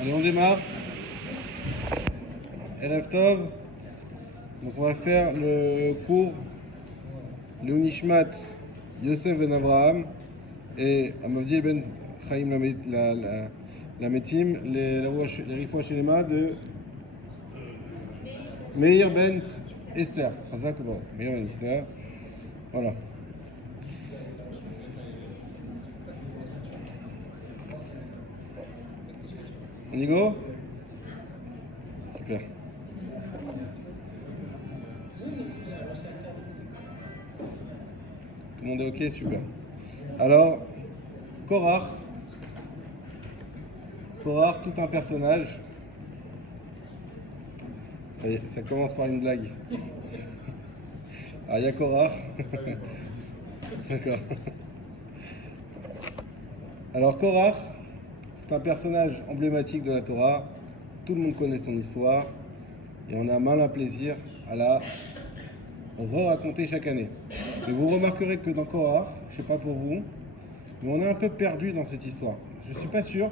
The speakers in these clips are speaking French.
Allez, on démarre. Erev Tov. Donc on va faire le cours Leunishmat Yosef ben Abraham et Amavdiel ben Chaim Lametim, les Rifouach Shelema de Meir ben Esther. Chazak ou pas? Meir ben Esther. Voilà. On y go? Super. Tout le monde est ok? Super. Alors, Korach, tout un personnage. Ça commence par une blague. Alors, il y a Korach. D'accord. Alors, Korach, c'est un personnage emblématique de la Torah. Tout le monde connaît son histoire. Et on a malin plaisir à la re-raconter chaque année. Et vous remarquerez que dans Korach, je ne sais pas pour vous, mais on est un peu perdu dans cette histoire. Je ne suis pas sûr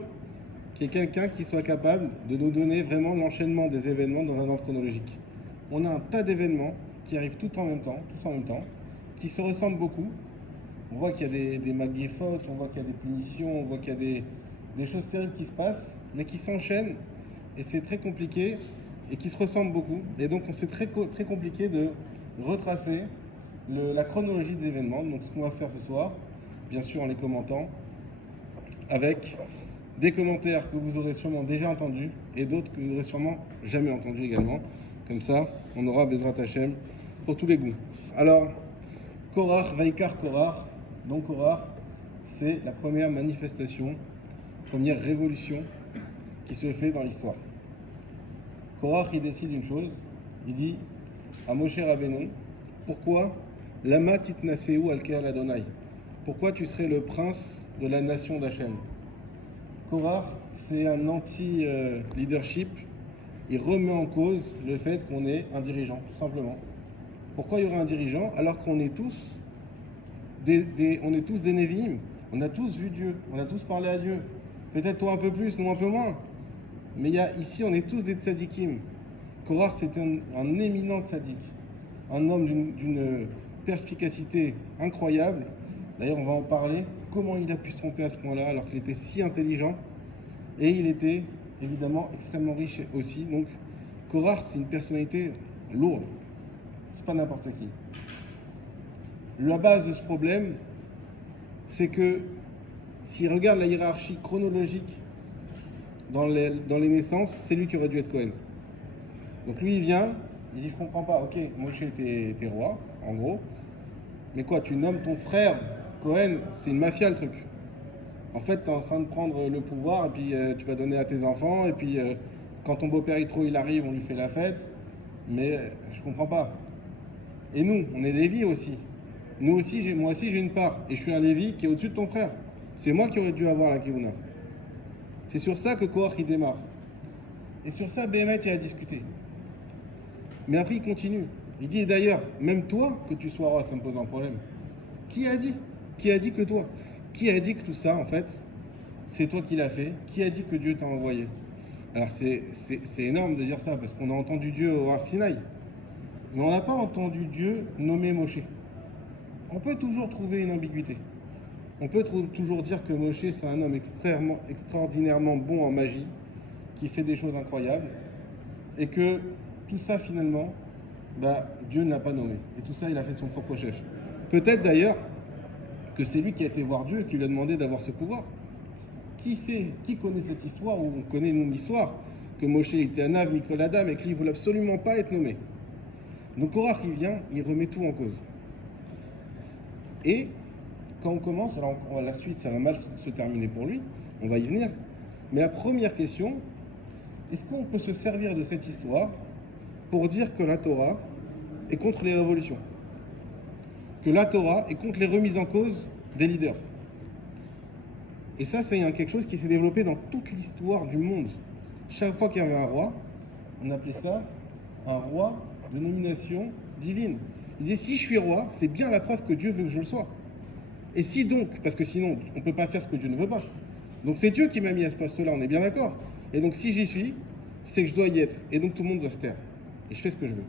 qu'il y ait quelqu'un qui soit capable de nous donner vraiment l'enchaînement des événements dans un ordre chronologique. On a un tas d'événements qui arrivent tous en même temps, qui se ressemblent beaucoup. On voit qu'il y a des magnifotes, on voit qu'il y a des punitions, on voit qu'il y a des choses terribles qui se passent, mais qui s'enchaînent, et c'est très compliqué, et qui se ressemblent beaucoup. Et donc c'est très compliqué de retracer la chronologie des événements. Donc ce qu'on va faire ce soir, bien sûr en les commentant, avec des commentaires que vous aurez sûrement déjà entendus, et d'autres que vous aurez sûrement jamais entendus également. Comme ça, on aura Bezrat Hashem pour tous les goûts. Alors, Korach, Vaikar Korach. Donc Korach, c'est la première manifestation, première révolution qui se fait dans l'histoire. Korach, il décide une chose, il dit à Moshe Rabbeinu, pourquoi Lama titnaseu al ke'al Adonai? Pourquoi tu serais le prince de la nation d'Hachem? Korach, c'est un anti-leadership. Il remet en cause le fait qu'on ait un dirigeant, tout simplement. Pourquoi il y aurait un dirigeant alors qu'on est tous des Nevi'im? On a tous vu Dieu, on a tous parlé à Dieu. Peut-être toi un peu plus, nous un peu moins. Mais ici, on est tous des tzadikim. Korach, c'est un éminent tzadik. Un homme d'une perspicacité incroyable. D'ailleurs, on va en parler. Comment il a pu se tromper à ce point-là alors qu'il était si intelligent. Et il était évidemment extrêmement riche aussi. Donc, Korach, c'est une personnalité lourde. C'est pas n'importe qui. La base de ce problème, c'est que s'il regarde la hiérarchie chronologique dans les naissances, c'est lui qui aurait dû être Cohen. Donc lui, il vient, il dit, je comprends pas, ok, Moshe était roi, en gros, mais quoi, tu nommes ton frère Cohen, c'est une mafia le truc. En fait, tu es en train de prendre le pouvoir, et puis tu vas donner à tes enfants, et puis quand ton beau-père il arrive, on lui fait la fête, mais je comprends pas. Et nous, on est Lévi aussi. Moi aussi, j'ai une part, et je suis un Lévi qui est au-dessus de ton frère. C'est moi qui aurais dû avoir la Kivuna. C'est sur ça que Korach il démarre. Et sur ça, Béhémet il a discuté. Mais après, il continue. Il dit, d'ailleurs, même toi, que tu sois roi, ça me pose un problème. Qui a dit que toi? Qui a dit que tout ça, en fait, c'est toi qui l'as fait? Qui a dit que Dieu t'a envoyé? Alors, c'est énorme de dire ça, parce qu'on a entendu Dieu au Har Sinaï. Mais on n'a pas entendu Dieu nommer Moshe. On peut toujours trouver une ambiguïté. On peut toujours dire que Moshe, c'est un homme extraordinairement bon en magie, qui fait des choses incroyables, et que tout ça, finalement, Dieu ne l'a pas nommé. Et tout ça, il a fait son propre chef. Peut-être d'ailleurs que c'est lui qui a été voir Dieu et qui lui a demandé d'avoir ce pouvoir. Qui sait? Qui connaît cette histoire? Ou on connaît nous l'histoire que Moshe était un ave, Mikol Adam, et qu'il ne voulait absolument pas être nommé. Donc Korach, il vient, il remet tout en cause. Et quand on commence, alors la suite, ça va mal se terminer pour lui, on va y venir. Mais la première question, est-ce qu'on peut se servir de cette histoire pour dire que la Torah est contre les révolutions? Que la Torah est contre les remises en cause des leaders? Et ça, c'est quelque chose qui s'est développé dans toute l'histoire du monde. Chaque fois qu'il y avait un roi, on appelait ça un roi de nomination divine. Il disait, si je suis roi, c'est bien la preuve que Dieu veut que je le sois. Et si donc, parce que sinon, on ne peut pas faire ce que Dieu ne veut pas. Donc c'est Dieu qui m'a mis à ce poste-là, on est bien d'accord. Et donc si j'y suis, c'est que je dois y être. Et donc tout le monde doit se taire. Et je fais ce que je veux.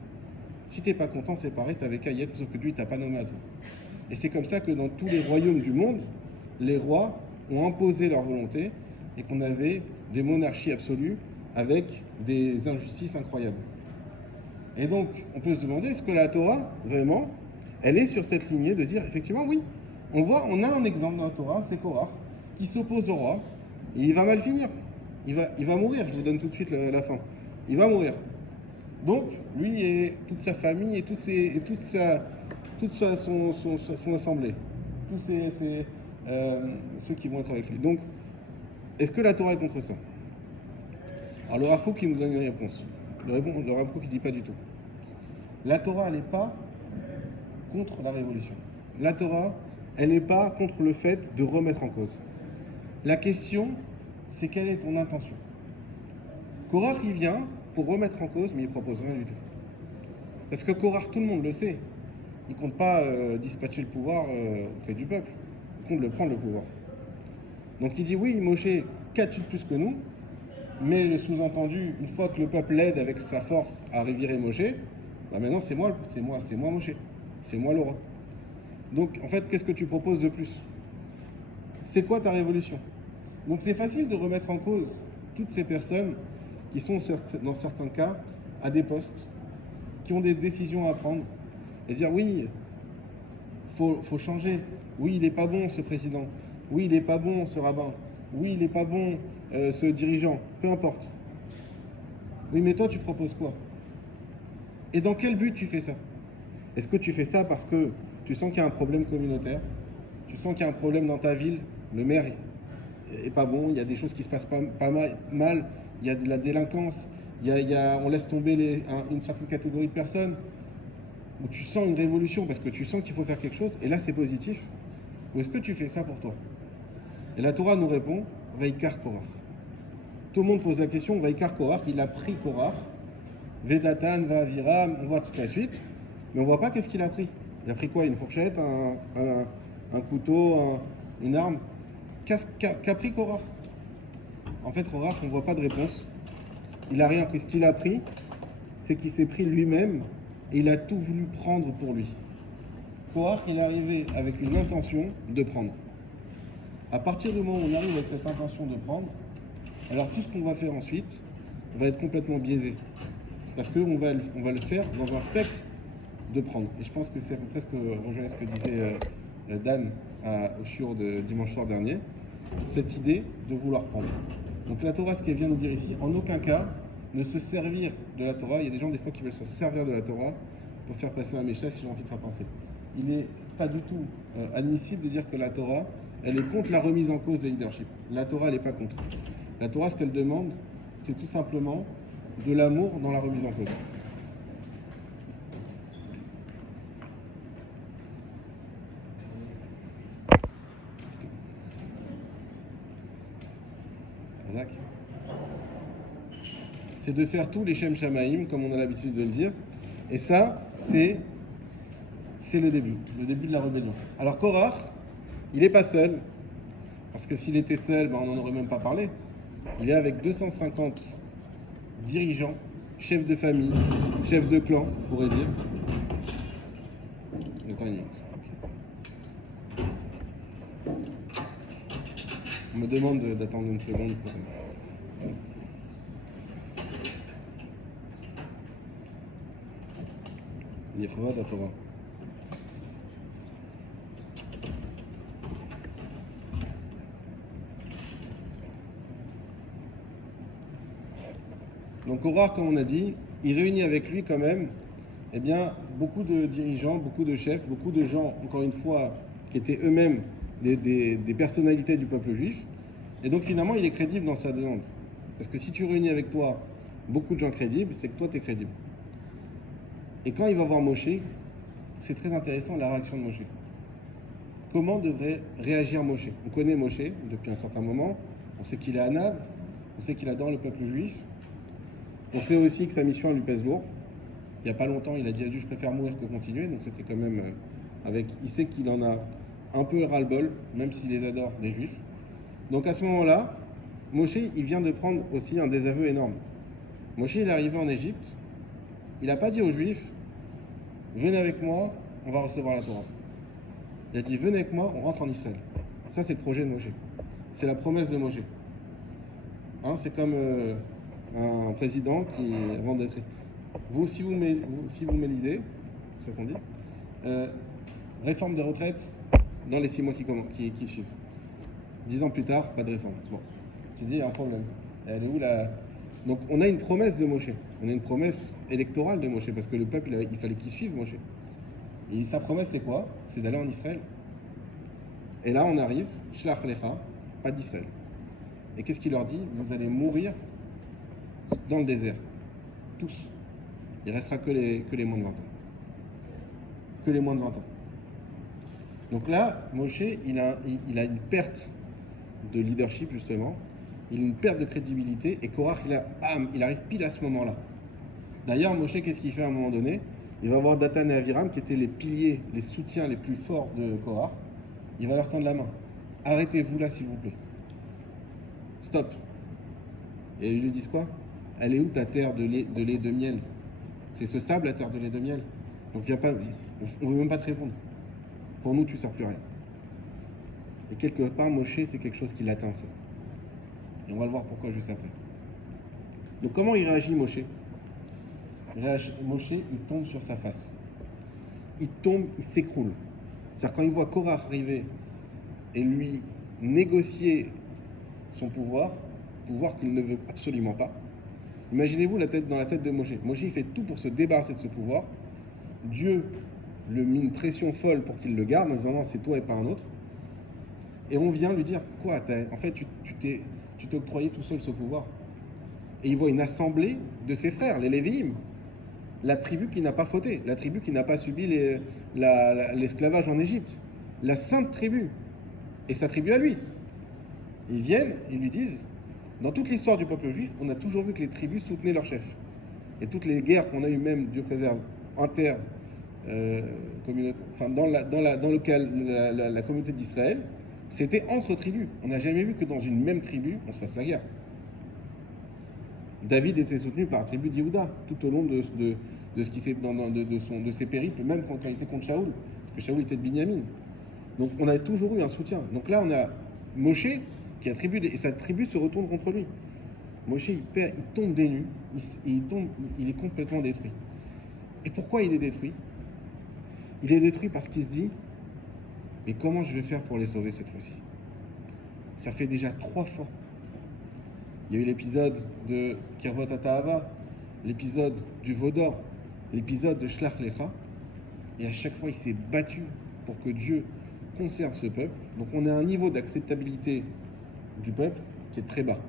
Si t'es pas content, c'est pareil, t'avais qu'à y être, sauf que Dieu, il t'a pas nommé à toi. Et c'est comme ça que dans tous les royaumes du monde, les rois ont imposé leur volonté et qu'on avait des monarchies absolues avec des injustices incroyables. Et donc, on peut se demander, est-ce que la Torah, vraiment, elle est sur cette lignée de dire, effectivement, oui, on a un exemple dans la Torah, c'est Korach, qui s'oppose au roi, et il va mal finir. Il va mourir, je vous donne tout de suite la fin. Il va mourir. Donc, lui et toute sa famille et son assemblée, tous ceux qui vont être avec lui. Donc, est-ce que la Torah est contre ça? Alors, le Rav Kook, il nous donne une réponse. Le Rav Kook, il dit pas du tout. La Torah, elle n'est pas contre la révolution. La Torah, elle n'est pas contre le fait de remettre en cause. La question, c'est quelle est ton intention? Korach, il vient pour remettre en cause, mais il ne propose rien du tout. Parce que Korach, tout le monde le sait, il ne compte pas dispatcher le pouvoir auprès du peuple, il compte le prendre le pouvoir. Donc il dit oui, Moshe, qu'as-tu de plus que nous? Mais le sous-entendu, une fois que le peuple l'aide avec sa force à revirer Moshe, bah maintenant c'est moi Moshe, c'est moi le roi. Donc en fait, qu'est-ce que tu proposes de plus? C'est quoi ta révolution? Donc c'est facile de remettre en cause toutes ces personnes qui sont dans certains cas à des postes, qui ont des décisions à prendre, et dire oui, faut changer, oui il n'est pas bon ce président, oui il n'est pas bon ce rabbin, oui il n'est pas bon ce dirigeant, peu importe. Oui mais toi tu proposes quoi? Et dans quel but tu fais ça? Est-ce que tu fais ça parce que tu sens qu'il y a un problème communautaire, tu sens qu'il y a un problème dans ta ville, le maire est pas bon, il y a des choses qui se passent pas mal, il y a de la délinquance, on laisse tomber une certaine catégorie de personnes, où tu sens une révolution parce que tu sens qu'il faut faire quelque chose, et là c'est positif, ou est-ce que tu fais ça pour toi? Et la Torah nous répond, Vaikar Korach. Tout le monde pose la question, Vaikar Korach, il a pris Korach, Vedatan, Vaviram, on voit toute la suite, mais on voit pas qu'est-ce qu'il a pris. Il a pris quoi? Une fourchette, un couteau, une arme? Qu'a pris Korach? En fait, Korach, on ne voit pas de réponse. Il n'a rien pris. Ce qu'il a pris, c'est qu'il s'est pris lui-même et il a tout voulu prendre pour lui. Korach, il est arrivé avec une intention de prendre. À partir du moment où on arrive avec cette intention de prendre, alors tout ce qu'on va faire ensuite va être complètement biaisé. Parce qu'on va le faire dans un spectre de prendre. Et je pense que c'est à peu près ce que disait Dan au shiur de dimanche soir dernier, cette idée de vouloir prendre. Donc la Torah, ce qu'elle vient nous dire ici, en aucun cas ne se servir de la Torah. Il y a des gens des fois qui veulent se servir de la Torah pour faire passer un message si j'ai envie de faire passer. Il n'est pas du tout admissible de dire que la Torah, elle est contre la remise en cause des leadership. La Torah, elle n'est pas contre. La Torah, ce qu'elle demande, c'est tout simplement de l'amour dans la remise en cause. C'est de faire tous les Shem Shamaïm, comme on a l'habitude de le dire. Et ça, c'est le début de la rébellion. Alors Korach, il n'est pas seul, parce que s'il était seul, on n'en aurait même pas parlé. Il est avec 250 dirigeants, chefs de famille, chefs de clan, on pourrait dire. Attends une minute. On me demande d'attendre une seconde pour... לכבוד התורה. Donc Korach, comme on a dit, il réunit avec lui quand même beaucoup de dirigeants, beaucoup de chefs, beaucoup de gens, encore une fois, qui étaient eux-mêmes des personnalités du peuple juif. Et donc finalement, il est crédible dans sa demande. Parce que si tu réunis avec toi beaucoup de gens crédibles, c'est que toi, tu es crédible. Et quand il va voir Moshe, c'est très intéressant la réaction de Moshe. Comment devrait réagir Moshe? On connaît Moshe depuis un certain moment, on sait qu'il est Anav, on sait qu'il adore le peuple juif, on sait aussi que sa mission lui pèse lourd. Il n'y a pas longtemps, il a dit à Dieu, je préfère mourir que continuer, donc c'était quand même il sait qu'il en a un peu ras-le-bol, même s'il les adore, les juifs. Donc à ce moment-là, Moshe, il vient de prendre aussi un désaveu énorme. Moshe, il est arrivé en Égypte, il n'a pas dit aux Juifs, venez avec moi, on va recevoir la Torah. Il a dit, venez avec moi, on rentre en Israël. Ça, c'est le projet de Moshe. C'est la promesse de Moshe. Hein, c'est comme un président qui, avant d'être... Vous, si vous m'élisez, c'est ça qu'on dit, réforme des retraites dans les 6 mois qui suivent. 10 ans plus tard, pas de réforme. Bon, tu dis, il y a un problème. Elle est où la... Donc, on a une promesse de Moshe. On a une promesse électorale de Moshe, parce que le peuple, il fallait qu'il suive Moshe. Et sa promesse, c'est quoi? C'est d'aller en Israël. Et là, on arrive, Shlach Lecha, pas d'Israël. Et qu'est-ce qu'il leur dit? Vous allez mourir dans le désert. Tous. Il ne restera que les moins de 20 ans. Que les moins de 20 ans. Donc là, Moshe, il a une perte de leadership, justement. Il a une perte de crédibilité. Et Korach, il arrive pile à ce moment-là. D'ailleurs, Moshe, qu'est-ce qu'il fait à un moment donné? Il va voir Dathan et Aviram, qui étaient les piliers, les soutiens les plus forts de Korach. Il va leur tendre la main. Arrêtez-vous là, s'il vous plaît. Stop. Et ils lui disent quoi? Elle est où ta terre de lait de miel? C'est ce sable, la terre de lait de miel. Donc viens pas, on ne veut même pas te répondre. Pour nous, tu ne sers plus rien. Et quelque part, Moshe, c'est quelque chose qui l'atteint, ça. Et on va le voir pourquoi juste après. Donc comment il réagit, Moshe? Moshe, il tombe sur sa face. Il tombe, il s'écroule. C'est-à-dire quand il voit Korach arriver et lui négocier son pouvoir qu'il ne veut absolument pas. Imaginez-vous dans la tête de Moshe. Moshe, il fait tout pour se débarrasser de ce pouvoir. Dieu lui met une pression folle pour qu'il le garde en disant non, c'est toi et pas un autre. Et on vient lui dire quoi? En fait, tu t'es octroyé tout seul ce pouvoir. Et il voit une assemblée de ses frères, les Lévi'im, la tribu qui n'a pas fauté, la tribu qui n'a pas subi l'esclavage en Égypte, la sainte tribu, et sa tribu à lui. Ils viennent, ils lui disent, dans toute l'histoire du peuple juif, on a toujours vu que les tribus soutenaient leurs chefs. Et toutes les guerres qu'on a eues, même, Dieu préserve, dans la communauté d'Israël, c'était entre tribus. On n'a jamais vu que dans une même tribu, on se fasse la guerre. David était soutenu par la tribu d'Yehuda tout au long de ce qui s'est de ses périples, même quand il était contre Shaoul, parce que Shaoul était de Binyamin. Donc on a toujours eu un soutien. Donc là on a Moshe qui attribue et sa tribu se retourne contre lui. Moshe il tombe des nues, il est complètement détruit. Et pourquoi il est détruit? Il est détruit parce qu'il se dit mais comment je vais faire pour les sauver cette fois-ci? Ça fait déjà 3 fois. Il y a eu l'épisode de Kervot Atahava, l'épisode du Vaudor, l'épisode de Shlach Lecha, et à chaque fois il s'est battu pour que Dieu conserve ce peuple. Donc on a un niveau d'acceptabilité du peuple qui est très bas.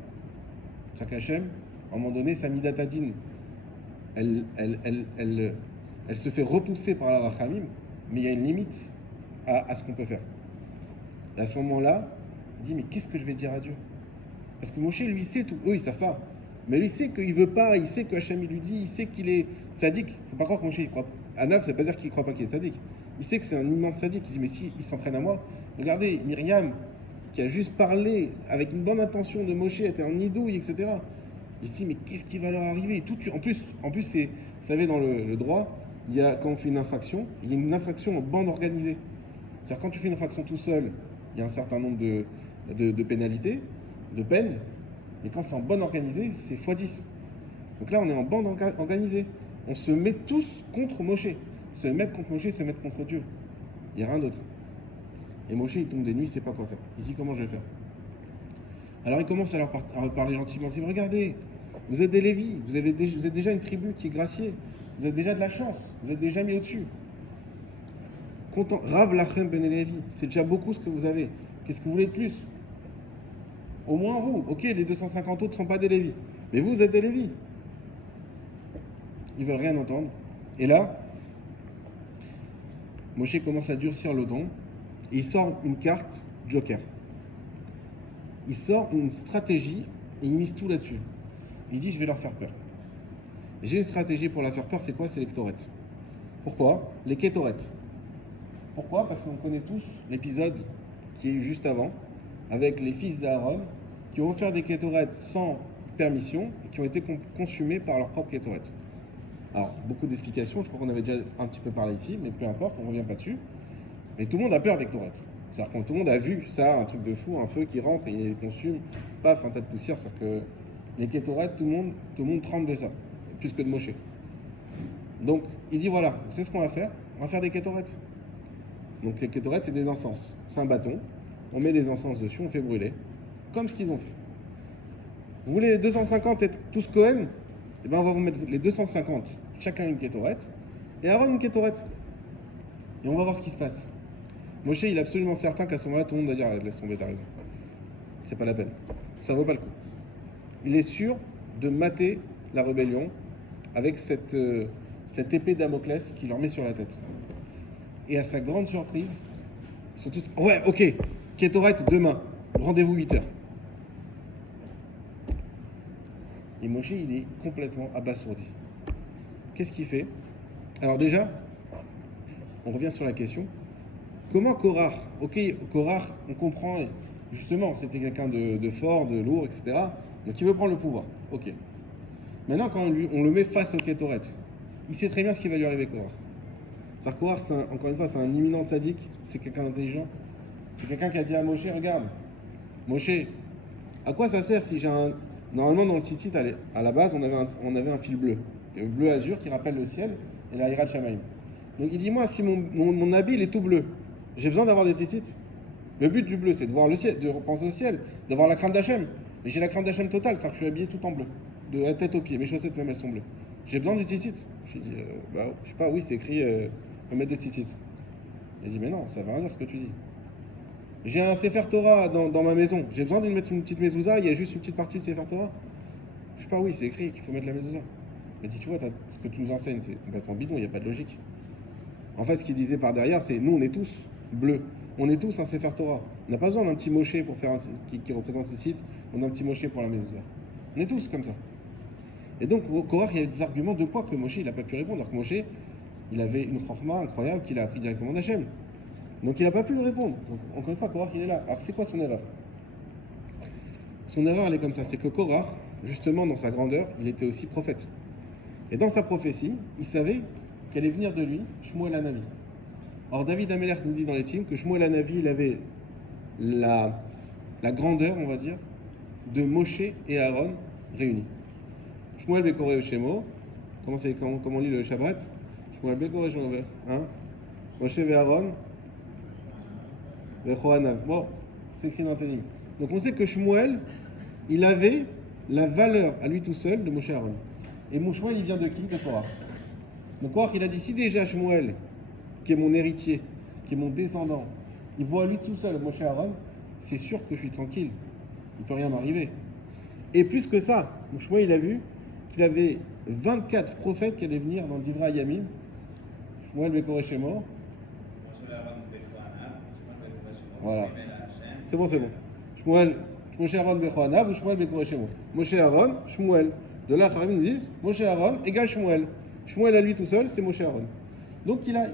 Chaque Hachem, à un moment donné, sa Midat Hadin, elle se fait repousser par la Rachamim, mais il y a une limite à ce qu'on peut faire. Et à ce moment-là, il dit mais qu'est-ce que je vais dire à Dieu? Parce que Moshe, lui, il sait tout. Eux, ils ne savent pas. Mais lui, il sait qu'il ne veut pas, il sait que Hachem, il lui dit, il sait qu'il est sadique. Il ne faut pas croire que Moshe, il croit. Anav, ça ne veut pas dire qu'il ne croit pas qu'il est sadique. Il sait que c'est un immense sadique. Il dit, mais si il s'entraîne à moi, regardez, Myriam, qui a juste parlé avec une bonne intention de Moshe, était en nidouille, etc. Il se dit, mais qu'est-ce qui va leur arriver? En plus, c'est, vous savez, dans le droit, il y a, quand on fait une infraction, il y a une infraction en bande organisée. C'est-à-dire, quand tu fais une infraction tout seul, il y a un certain nombre de pénalités, de peine, et quand c'est en bande organisée, c'est x10. Donc là, on est en bande organisée. On se met tous contre Moshe. Se mettre contre Moshe, se mettre contre Dieu. Il n'y a rien d'autre. Et Moshe, il tombe des nuits, il ne sait pas quoi faire. Il dit, comment je vais faire? Alors il commence à leur parler gentiment. Il dit, regardez, vous êtes des Lévis, vous êtes déjà une tribu qui est graciée, vous avez déjà de la chance, vous êtes déjà mis au-dessus. Rav Lachem Ben Lévi, c'est déjà beaucoup ce que vous avez. Qu'est-ce que vous voulez de plus? Au moins vous, ok, les 250 autres ne sont pas des Lévis, mais vous êtes des Lévis. Ils ne veulent rien entendre. Et là, Moshe commence à durcir le don et il sort une carte Joker. Il sort une stratégie et il mise tout là-dessus. Il dit, je vais leur faire peur. J'ai une stratégie pour la faire peur, c'est quoi? C'est les Ktorettes. Pourquoi? Les Kétorettes. Pourquoi? Parce qu'on connaît tous l'épisode qui est juste avant, avec les fils d'Aaron qui ont offert des kétorets sans permission et qui ont été consumés par leur propre kétoret. Alors, beaucoup d'explications, je crois qu'on avait déjà un petit peu parlé ici, mais peu importe, on ne revient pas dessus. Mais tout le monde a peur des kétorets. C'est-à-dire que tout le monde a vu ça, un truc de fou, un feu qui rentre et il les consume, paf, un tas de poussière. C'est-à-dire que les kétorets, tout le monde tremble de ça, plus que de Moshe. Donc, il dit voilà, c'est ce qu'on va faire, on va faire des kétorets. Donc les kétorets, c'est des encens. C'est un bâton, on met des encens dessus, on fait brûler, comme ce qu'ils ont fait. Vous voulez les 250 être tous Cohen? Eh bien, on va vous mettre les 250, chacun une kétorette, et Aaron une kétorette. Et on va voir ce qui se passe. Moshe, il est absolument certain qu'à ce moment-là, tout le monde va dire laisse tomber, t'as raison. C'est pas la peine. Ça vaut pas le coup. Il est sûr de mater la rébellion avec cette épée Damoclès qu'il leur met sur la tête. Et à sa grande surprise, ils sont tous ouais, ok, kétorette demain, rendez-vous 8h. Et Moshe, il est complètement abasourdi. Qu'est-ce qu'il fait? Alors déjà, on revient sur la question. Comment Korach? Ok, Korach, on comprend, justement, c'était quelqu'un de fort, de lourd, etc. Donc il veut prendre le pouvoir. Ok. Maintenant, quand on le met face au kétorette, il sait très bien ce qui va lui arriver, Korach. C'est-à-dire Korach, encore une fois, c'est un imminent sadique, c'est quelqu'un d'intelligent. C'est quelqu'un qui a dit à Moshe, regarde, Moshe, à quoi ça sert si j'ai un... Normalement, dans le tzitzit, à la base, on avait un fil bleu. Le bleu azur qui rappelle le ciel et la Hirat Shamaim. Donc il dit, moi, si mon habit il est tout bleu, j'ai besoin d'avoir des tzitzit. Le but du bleu, c'est de voir le ciel, de repenser au ciel, d'avoir la crainte d'Hachem. Mais j'ai la crainte d'Hachem totale, c'est-à-dire que je suis habillé tout en bleu, de la tête aux pieds. Mes chaussettes même, elles sont bleues. J'ai besoin du tzitzit. J'ai dit, je sais pas, oui, c'est écrit, on mettre des tzitzit. Il dit, mais non, ça veut rien dire ce que tu dis. J'ai un Sefer Torah dans ma maison. J'ai besoin de mettre une petite mezouza, il y a juste une petite partie de Sefer Torah. Je sais pas, oui, c'est écrit qu'il faut mettre la mezouza. Mais dit, tu vois, ce que tu nous enseignes, c'est complètement bidon, il n'y a pas de logique. En fait, ce qu'il disait par derrière, c'est nous, on est tous bleus. On est tous un Sefer Torah. On n'a pas besoin d'un petit Moshe pour faire qui représente le site. On a un petit Moshe pour la mezouza. On est tous comme ça. Et donc, Korach, il y avait des arguments de poids que Moshe, il n'a pas pu répondre. Alors que Moshe, il avait une chorma incroyable qu'il a appris directement d'Hachem. Donc il n'a pas pu lui répondre. Donc, encore une fois, Korach, il est là. Alors c'est quoi son erreur? Son erreur, elle est comme ça. C'est que Korach, justement, dans sa grandeur, il était aussi prophète. Et dans sa prophétie, il savait qu'allait venir de lui Shmuel Hanavi. Or, David Amelech nous dit dans les Tim que Shmuel Hanavi, il avait la grandeur, on va dire, de Moshe et Aaron réunis. Shmuel Bekoré Shemo, comment on lit le Shabbat? Shmuel Bekoré Shemo, hein? Moshe et Aaron, bon, c'est écrit dans Télim. Donc on sait que Shmuel, il avait la valeur à lui tout seul de Moshe Aaron. Et Shmuel, il vient de qui? De Korach. Donc Korach, il a dit, si déjà Shmuel, qui est mon héritier, qui est mon descendant, il voit à lui tout seul Moshe Aaron, c'est sûr que je suis tranquille. Il ne peut rien m'arriver. Et plus que ça, Shmuel, il a vu qu'il avait 24 prophètes qui allaient venir dans Divra Yamim. Shmuel Bekoré Shemo. Voilà. C'est bon. Shmuel, Moshe Aaron Bechoanav ou Shmuel Bekoré Shemo. Moshe Aaron, Shmuel. De là, Kharavim nous disent Moshe Aaron égale Shmuel. Shmuel à lui tout seul, c'est Moshe Aaron. Donc il a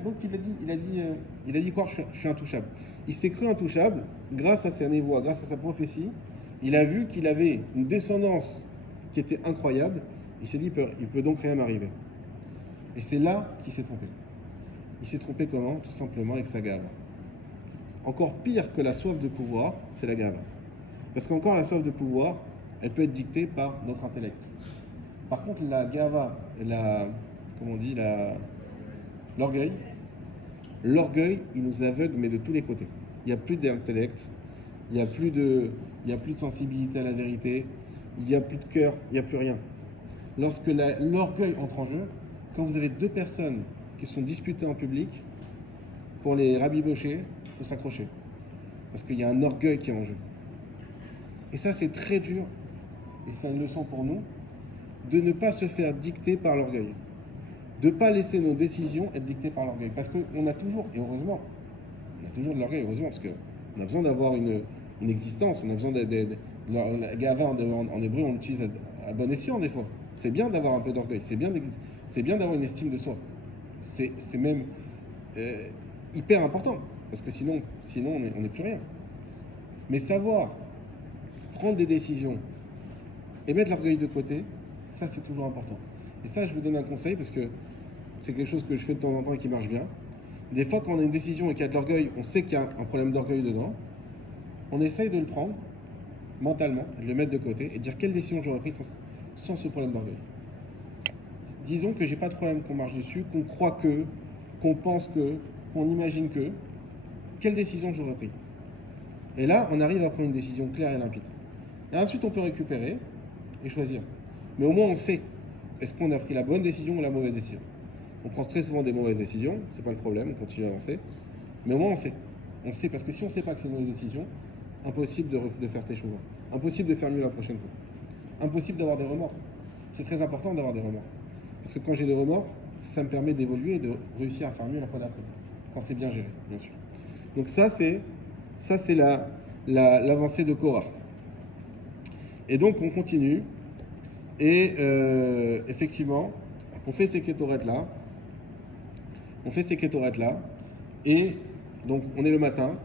dit quoi? Je suis intouchable. Il s'est cru intouchable grâce à ses névoies, grâce à sa prophétie. Il a vu qu'il avait une descendance qui était incroyable. Il s'est dit il peut donc rien m'arriver. Et c'est là qu'il s'est trompé. Il s'est trompé comment? Tout simplement avec sa gave. Encore pire que la soif de pouvoir, c'est la gave. Parce qu'encore la soif de pouvoir, elle peut être dictée par notre intellect. Par contre, la gava, l'orgueil, il nous aveugle, mais de tous les côtés. Il n'y a plus d'intellect, il n'y a plus de sensibilité à la vérité, il n'y a plus de cœur, il n'y a plus rien. Lorsque l'orgueil entre en jeu, quand vous avez deux personnes qui sont disputées en public, pour les rabibocher, il faut s'accrocher. Parce qu'il y a un orgueil qui est en jeu. Et ça, c'est très dur, et c'est une leçon pour nous, de ne pas se faire dicter par l'orgueil. De ne pas laisser nos décisions être dictées par l'orgueil. Parce qu'on a toujours, et heureusement, on a toujours de l'orgueil, heureusement, parce qu'on a besoin d'avoir une existence, on a besoin la gava en hébreu, on l'utilise à bon escient des fois. C'est bien d'avoir un peu d'orgueil, c'est bien d'avoir une estime de soi. C'est même hyper important, parce que sinon on n'est plus rien. Mais savoir prendre des décisions et mettre l'orgueil de côté, ça c'est toujours important. Et ça, je vous donne un conseil parce que c'est quelque chose que je fais de temps en temps et qui marche bien. Des fois, quand on a une décision et qu'il y a de l'orgueil, on sait qu'il y a un problème d'orgueil dedans, on essaye de le prendre mentalement, de le mettre de côté et de dire quelle décision j'aurais prise sans ce problème d'orgueil. Disons que j'ai pas de problème qu'on marche dessus, qu'on croit que, qu'on pense que, qu'on imagine que, quelle décision j'aurais prise. Et là, on arrive à prendre une décision claire et limpide. Et ensuite, on peut récupérer et choisir. Mais au moins, on sait, est-ce qu'on a pris la bonne décision ou la mauvaise décision. On prend très souvent des mauvaises décisions, c'est pas le problème, on continue à avancer. Mais au moins, on sait. On sait, parce que si on ne sait pas que c'est une mauvaise décision, impossible de faire tes choix. Impossible de faire mieux la prochaine fois. Impossible d'avoir des remords. C'est très important d'avoir des remords. Parce que quand j'ai des remords, ça me permet d'évoluer et de réussir à faire mieux la fois d'après. Quand c'est bien géré, bien sûr. Donc ça, c'est l'avancée de Korah. Et donc, on continue. Et effectivement, on fait ces kétorettes-là. Et donc, on est le matin.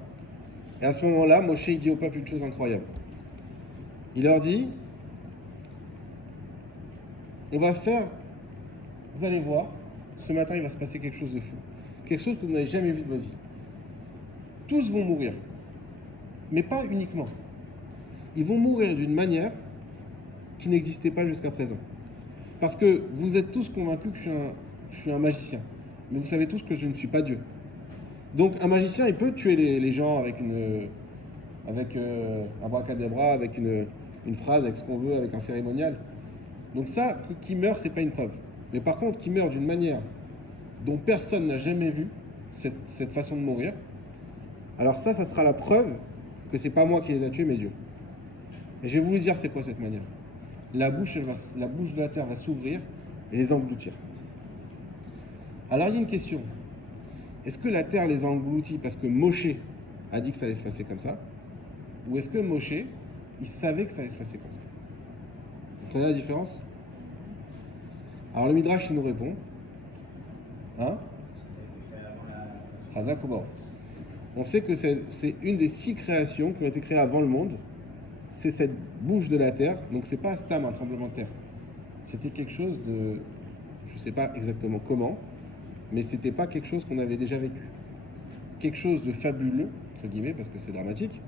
Et à ce moment-là, Moshe il dit au peuple une chose incroyable. Il leur dit, on va faire, vous allez voir, ce matin il va se passer quelque chose de fou. Quelque chose que vous n'avez jamais vu de vos yeux. Tous vont mourir. Mais pas uniquement. Ils vont mourir d'une manière qui n'existait pas jusqu'à présent. Parce que vous êtes tous convaincus que je suis un magicien. Mais vous savez tous que je ne suis pas Dieu. Donc un magicien, il peut tuer les gens avec un abracadabra, avec une phrase, avec ce qu'on veut, avec un cérémonial. Donc ça, qui meurt, c'est pas une preuve. Mais par contre, qui meurt d'une manière dont personne n'a jamais vu cette façon de mourir, alors ça sera la preuve que c'est pas moi qui les a tués, mais Dieu. Et je vais vous dire c'est quoi cette manière. La bouche de la terre va s'ouvrir et les engloutir. Alors il y a une question. Est-ce que la terre les a engloutis parce que Moshe a dit que ça allait se passer comme ça? Ou est-ce que Moshe, il savait que ça allait se passer comme ça? Vous comprenez la différence? Alors le Midrash, il nous répond. Hein? Chazak ou Bor. On sait que c'est une des 6 créations qui ont été créées avant le monde. C'est cette bouche de la terre. Donc c'est pas Stam, un tremblement de terre. C'était quelque chose de... Je ne sais pas exactement comment, mais c'était pas quelque chose qu'on avait déjà vécu. Quelque chose de fabuleux, entre guillemets, parce que c'est dramatique.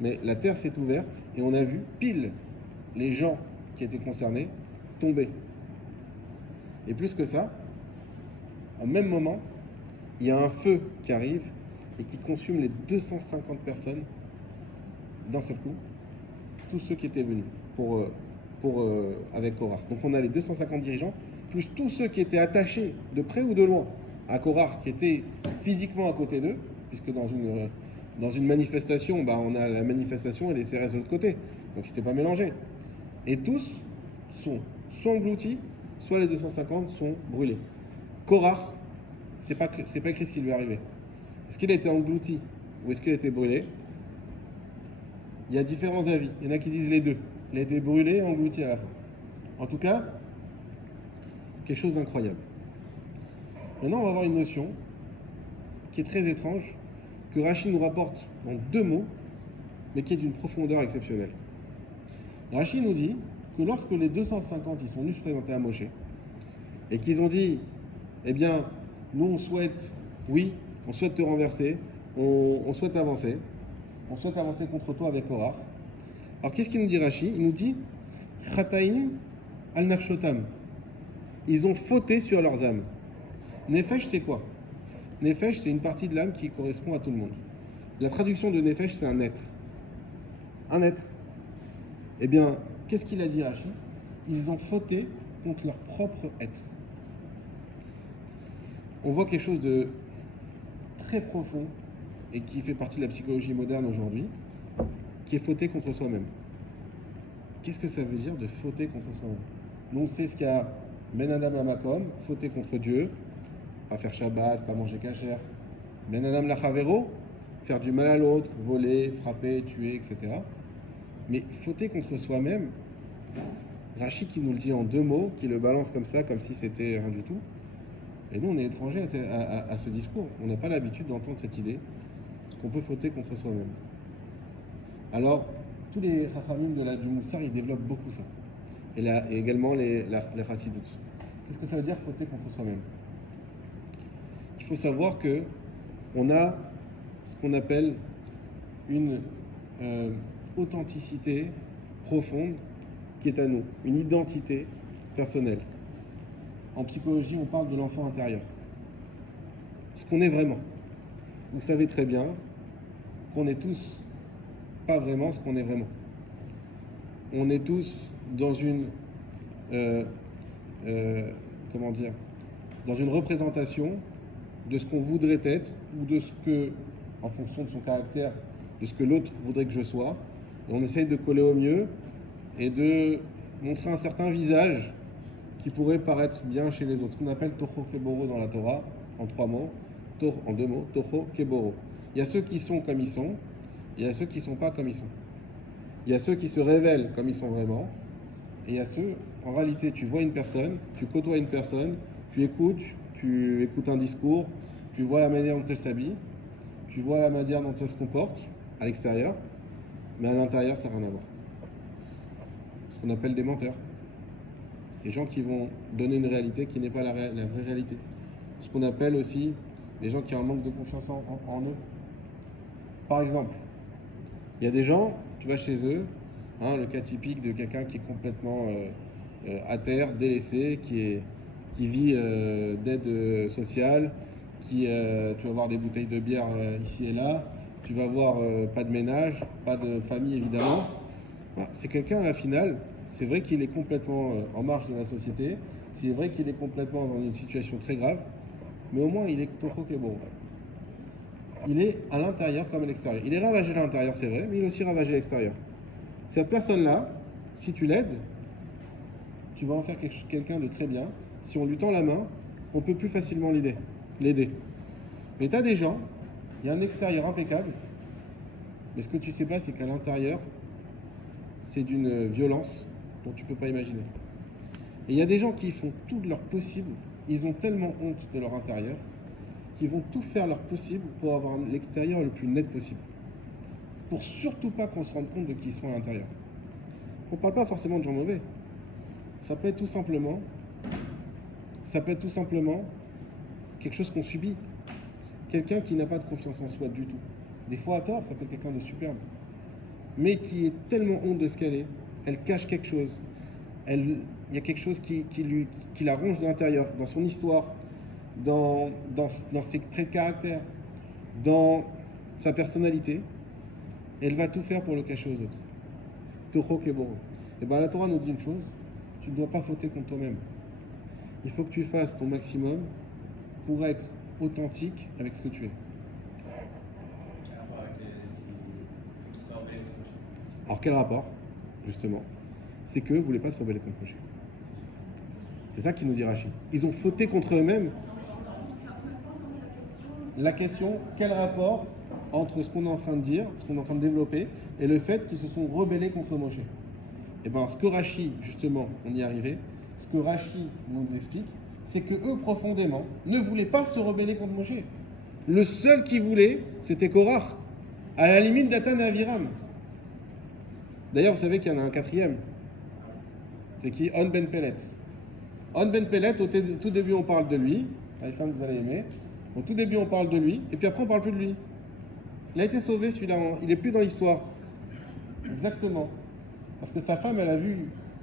Mais la terre s'est ouverte et on a vu pile les gens qui étaient concernés tomber. Et plus que ça, au même moment, il y a un feu qui arrive et qui consume les 250 personnes d'un seul coup, tous ceux qui étaient venus avec Korah. Donc on a les 250 dirigeants, plus tous ceux qui étaient attachés de près ou de loin à Korah, qui étaient physiquement à côté d'eux, puisque dans une manifestation, on a la manifestation et les CRS de l'autre côté, donc c'était pas mélangé. Et tous sont soit engloutis, soit les 250 sont brûlés. Korah, c'est pas écrit ce qui lui est arrivé. Est-ce qu'il a été englouti ou est-ce qu'il a été brûlé? Il y a différents avis. Il y en a qui disent les deux. Il a été brûlé et englouti à la fin. En tout cas, quelque chose d'incroyable. Maintenant, on va avoir une notion qui est très étrange, que Rashi nous rapporte en 2 mots, mais qui est d'une profondeur exceptionnelle. Rashi nous dit que lorsque les 250 ils sont venus se présenter à Moshe, et qu'ils ont dit, eh bien, nous on souhaite te renverser, on souhaite avancer contre toi avec Korah. Alors qu'est-ce qu'il nous dit Rashi? Il nous dit, Chataim al nafshotam. Ils ont fauté sur leurs âmes. Nefesh, c'est quoi? Nefesh, c'est une partie de l'âme qui correspond à tout le monde. La traduction de Nefesh, c'est un être. Un être. Eh bien, qu'est-ce qu'il a dit Rashi? Ils ont fauté contre leur propre être. On voit quelque chose de très profond et qui fait partie de la psychologie moderne aujourd'hui, qui est fauter contre soi-même. Qu'est-ce que ça veut dire de fauter contre soi-même? Nous, on sait ce qu'il y a Ben Adam Lamakom, fauter contre Dieu, pas faire Shabbat, pas manger kasher. Ben Adam Lachavero, faire du mal à l'autre, voler, frapper, tuer, etc. Mais fauter contre soi-même, Rashi qui nous le dit en 2 mots, qui le balance comme ça, comme si c'était rien du tout. Et nous, on est étrangers à ce discours. On n'a pas l'habitude d'entendre cette idée qu'on peut fauter contre soi-même. Alors, tous les Chachamim du Moussar, ils développent beaucoup ça. Et également les Chassidout. Qu'est-ce que ça veut dire fauter contre soi-même? Il faut savoir que on a ce qu'on appelle une authenticité profonde qui est à nous, une identité personnelle. En psychologie, on parle de l'enfant intérieur. Ce qu'on est vraiment. Vous savez très bien qu'on est tous pas vraiment ce qu'on est vraiment. On est tous dans une comment dire, dans une représentation de ce qu'on voudrait être ou de ce que, en fonction de son caractère, de ce que l'autre voudrait que je sois. Et on essaye de coller au mieux et de montrer un certain visage qui pourrait paraître bien chez les autres. Ce qu'on appelle Toho Keboro dans la Torah, en 3 mots, en 2 mots, Toho Keboro. Il y a ceux qui sont comme ils sont, il y a ceux qui ne sont pas comme ils sont. Il y a ceux qui se révèlent comme ils sont vraiment, et il y a ceux, en réalité, tu vois une personne, tu côtoies une personne, tu écoutes un discours, tu vois la manière dont elle s'habille, tu vois la manière dont elle se comporte à l'extérieur, mais à l'intérieur, ça n'a rien à voir. Ce qu'on appelle des menteurs. Les gens qui vont donner une réalité qui n'est pas la vraie réalité. Ce qu'on appelle aussi les gens qui ont un manque de confiance en eux. Par exemple, il y a des gens, tu vas chez eux, hein, le cas typique de quelqu'un qui est complètement à terre, délaissé, qui vit d'aide sociale, tu vas voir des bouteilles de bière ici et là, tu vas voir pas de ménage, pas de famille évidemment. Voilà, c'est quelqu'un à la finale, c'est vrai qu'il est complètement en marge de la société, c'est vrai qu'il est complètement dans une situation très grave, mais au moins il est Toho Keboro. Il est à l'intérieur comme à l'extérieur. Il est ravagé à l'intérieur, c'est vrai, mais il est aussi ravagé à l'extérieur. Cette personne-là, si tu l'aides, tu vas en faire quelqu'un de très bien. Si on lui tend la main, on peut plus facilement l'aider. Mais tu as des gens, il y a un extérieur impeccable, mais ce que tu sais pas, c'est qu'à l'intérieur, c'est d'une violence dont tu peux pas imaginer. Et il y a des gens qui font tout de leur possible, ils ont tellement honte de leur intérieur, qu'ils vont tout faire leur possible pour avoir l'extérieur le plus net possible. Pour surtout pas qu'on se rende compte de qui ils sont à l'intérieur. On ne parle pas forcément de gens mauvais. Ça peut être tout simplement quelque chose qu'on subit. Quelqu'un qui n'a pas de confiance en soi du tout. Des fois à tort, ça peut être quelqu'un de superbe. Mais qui est tellement honte de ce qu'elle est, elle cache quelque chose. Il y a quelque chose qui la ronge de l'intérieur, dans son histoire, dans ses traits de caractère, dans sa personnalité. Elle va tout faire pour le cacher aux autres. Toho Keboro. Et bien la Torah nous dit une chose, tu ne dois pas fauter contre toi-même. Il faut que tu fasses ton maximum pour être authentique avec ce que tu es. Alors quel rapport, justement? C'est qu'eux ne voulaient pas se rebeller contre Moshe. C'est ça qui nous dit Rashi. Ils ont fauté contre eux-mêmes. La question, quel rapport entre ce qu'on est en train de dire, ce qu'on est en train de développer, et le fait qu'ils se sont rebellés contre Moshe? Et bien, ce que Rashi, justement, on y est arrivé, ce que Rashi nous explique, c'est que eux, profondément, ne voulaient pas se rebeller contre Moshe. Le seul qui voulait, c'était Korach, à la limite d'Atan et Aviram. D'ailleurs, vous savez qu'il y en a un quatrième. C'est qui? On Ben Pellet. On Ben Pellet, au tout début, on parle de lui. Les femmes, vous allez aimer. Au tout début, on parle de lui, et puis après, on parle plus de lui. Il a été sauvé, celui-là. Il n'est plus dans l'histoire. Exactement. Parce que sa femme, elle a vu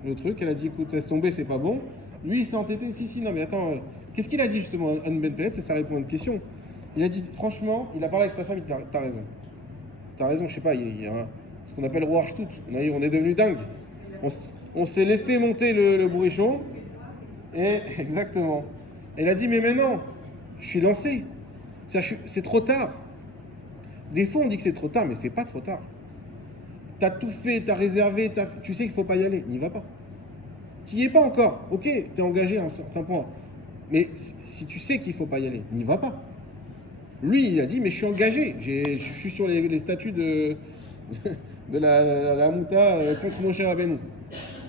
le truc, elle a dit, écoute, laisse tomber, c'est pas bon. Lui, il s'est entêté, si, non, mais attends, qu'est-ce qu'il a dit justement, On Ben Pellet? Ça répond à une question. Il a dit, franchement, il a parlé avec sa femme, il dit, t'as raison. T'as raison, je sais pas, il y a ce qu'on appelle Roar Shtout. On est devenu dingue. On s'est laissé monter le bourrichon, et exactement. Elle a dit, mais maintenant, je suis lancé. C'est trop tard. Des fois, on dit que c'est trop tard, mais c'est pas trop tard. T'as tout fait, t'as réservé, tu sais qu'il faut pas y aller, n'y va pas. Tu n'y es pas encore, ok, t'es engagé à un certain point. Mais si tu sais qu'il faut pas y aller, n'y va pas. Lui, il a dit, mais je suis engagé, je suis sur les statuts de la Mouta contre mon cher Rabbeinu.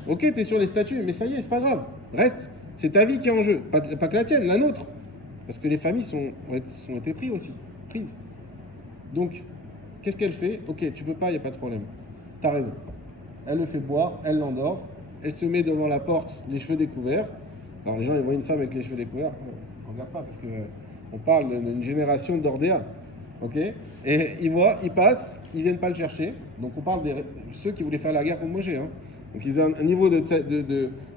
Ok, t'es sur les statuts, mais ça y est, c'est pas grave. Reste, c'est ta vie qui est en jeu, pas que la tienne, la nôtre. Parce que les familles ont été prises aussi. Donc, qu'est-ce qu'elle fait? Ok, tu peux pas, il n'y a pas de problème. T'as raison. elle le fait boire, elle l'endort, elle se met devant la porte, les cheveux découverts. Alors les gens, ils voient une femme avec les cheveux découverts, on ne regarde pas parce qu'on parle d'une génération d'ordéas. Ok. Et ils passent, ils viennent pas le chercher. Donc on parle de ceux qui voulaient faire la guerre contre Moshe. Hein. Donc ils ont un niveau de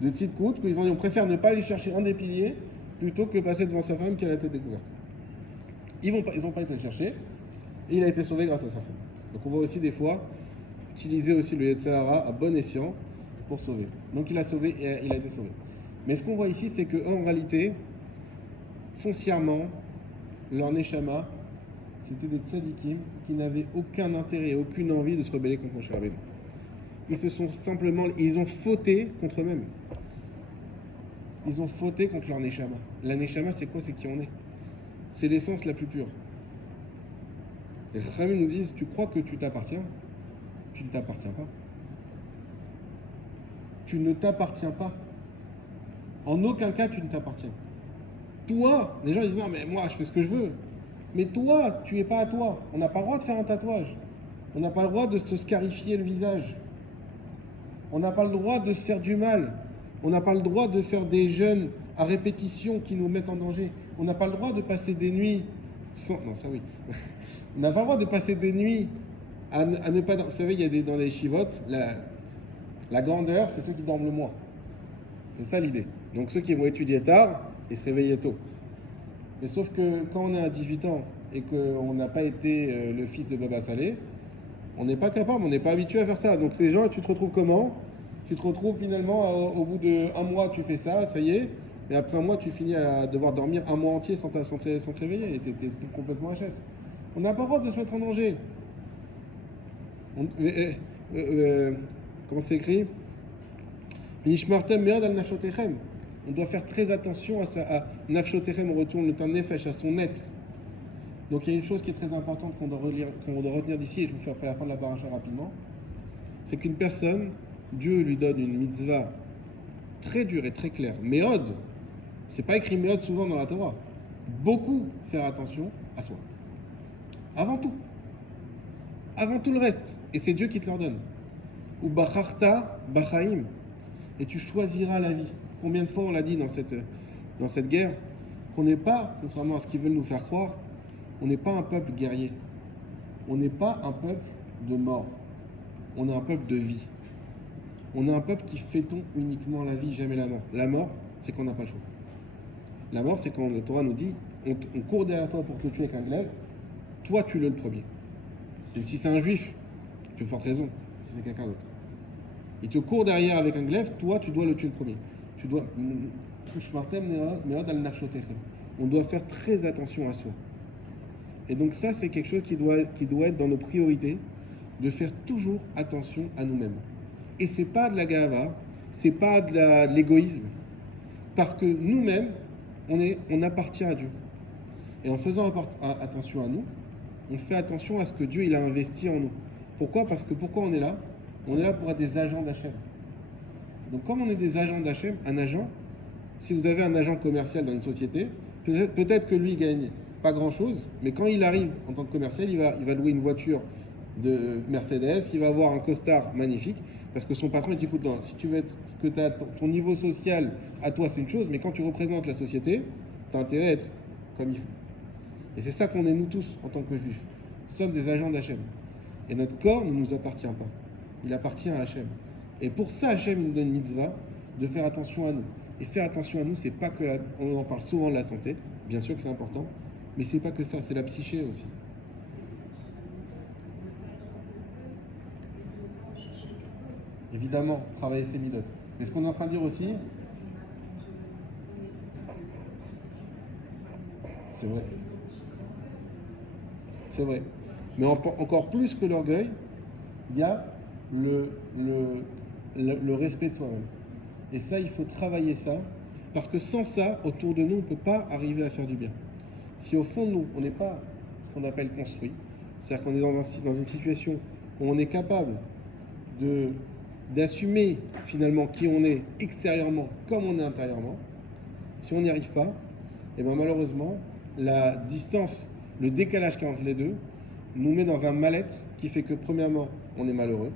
tzidkout qu'ils ont dit on préfère ne pas aller chercher un des piliers plutôt que passer devant sa femme qui a la tête découverte. Ils n'ont pas été le chercher et il a été sauvé grâce à sa femme. Donc on voit aussi des fois utiliser aussi le Yetzer Hara à bon escient pour sauver. Donc il a sauvé et il a été sauvé. Mais ce qu'on voit ici, c'est qu'en réalité, foncièrement, leur Neshama, c'était des tzadikim qui n'avaient aucun intérêt, aucune envie de se rebeller contre Moshe Rabbeinu. Ils ont fauté contre eux-mêmes. Ils ont fauté contre leur Neshama. La Neshama, c'est quoi? C'est qui on est. C'est l'essence la plus pure. Les Chachamim nous disent, tu crois que tu t'appartiens? Tu ne t'appartiens pas. Tu ne t'appartiens pas. En aucun cas, tu ne t'appartiens. Toi, les gens ils disent, non mais moi, je fais ce que je veux. Mais toi, tu n'es pas à toi. On n'a pas le droit de faire un tatouage. On n'a pas le droit de se scarifier le visage. On n'a pas le droit de se faire du mal. On n'a pas le droit de faire des jeûnes à répétition qui nous mettent en danger. On n'a pas le droit de passer des nuits sans... Non, ça oui. On n'a pas le droit de passer des nuits à ne pas... Vous savez, il y a dans les chivotes, la grandeur, c'est ceux qui dorment le moins. C'est ça l'idée. Donc ceux qui vont étudier tard et se réveiller tôt. Mais sauf que quand on est à 18 ans et qu'on n'a pas été le fils de Baba Salé, on n'est pas capable, on n'est pas habitué à faire ça. Donc ces gens, tu te retrouves comment? Tu te retrouves finalement, au bout d'un mois, tu fais ça, ça y est, et après un mois, tu finis à devoir dormir un mois entier sans te réveiller, et tu es complètement HS. On n'a pas le droit de se mettre en danger. Comment c'est écrit? On doit faire très attention à Nafshotechem, on retourne le temps nefesh, à son être. Donc il y a une chose qui est très importante qu'on doit retenir d'ici, et je vous fais après la fin de la paracha rapidement, c'est qu'une personne, Dieu lui donne une mitzvah très dure et très claire. Méod, c'est pas écrit Méod souvent dans la Torah. Beaucoup faire attention à soi. Avant tout. Avant tout le reste. Et c'est Dieu qui te l'ordonne. Ou bacharta bachaim. Et tu choisiras la vie. Combien de fois on l'a dit dans cette guerre, qu'on n'est pas, contrairement à ce qu'ils veulent nous faire croire, on n'est pas un peuple guerrier. On n'est pas un peuple de mort. On est un peuple de vie. On est un peuple qui fêtons uniquement la vie, jamais la mort. La mort, c'est qu'on n'a pas le choix. La mort, c'est quand la Torah nous dit, on court derrière toi pour te tuer avec un glaive, toi tu le premier. Si c'est un juif, tu as forte raison, si c'est quelqu'un d'autre. Il te court derrière avec un glaive, toi tu dois le tuer le premier. Tu dois... On doit faire très attention à soi. Et donc ça, c'est quelque chose qui doit être dans nos priorités, de faire toujours attention à nous-mêmes. Et c'est pas de la gava, c'est pas de l'égoïsme, parce que nous-mêmes, on appartient à Dieu. Et en faisant attention à nous, on fait attention à ce que Dieu il a investi en nous. Pourquoi? Parce que pourquoi on est là? On est là pour être des agents d'Hachem. Donc comme on est des agents d'Hachem, un agent, si vous avez un agent commercial dans une société, peut-être que lui gagne pas grand-chose, mais quand il arrive en tant que commercial, il va louer une voiture de Mercedes, il va avoir un costard magnifique, parce que son patron il dit, écoute, non, si tu veux être, ce que tu as, ton niveau social à toi c'est une chose, mais quand tu représentes la société, tu as intérêt à être comme il faut. Et c'est ça qu'on est nous tous en tant que juifs. Nous sommes des agents d'Hachem. Et notre corps ne nous appartient pas. Il appartient à Hachem. Et pour ça, Hachem nous donne une mitzvah de faire attention à nous. Et faire attention à nous, c'est pas que on en parle souvent de la santé, bien sûr que c'est important, mais c'est pas que ça, c'est la psyché aussi. Évidemment, travailler ses midotes. Mais ce qu'on est en train de dire aussi, c'est vrai. C'est vrai. Mais encore plus que l'orgueil, il y a le respect de soi-même. Et ça, il faut travailler ça, parce que sans ça, autour de nous, on ne peut pas arriver à faire du bien. Si au fond de nous, on n'est pas ce qu'on appelle construit, c'est-à-dire qu'on est dans une situation où on est capable d'assumer finalement qui on est extérieurement comme on est intérieurement, si on n'y arrive pas, et bien malheureusement, la distance, le décalage qu'il y a entre les deux, nous met dans un mal-être qui fait que premièrement, on est malheureux,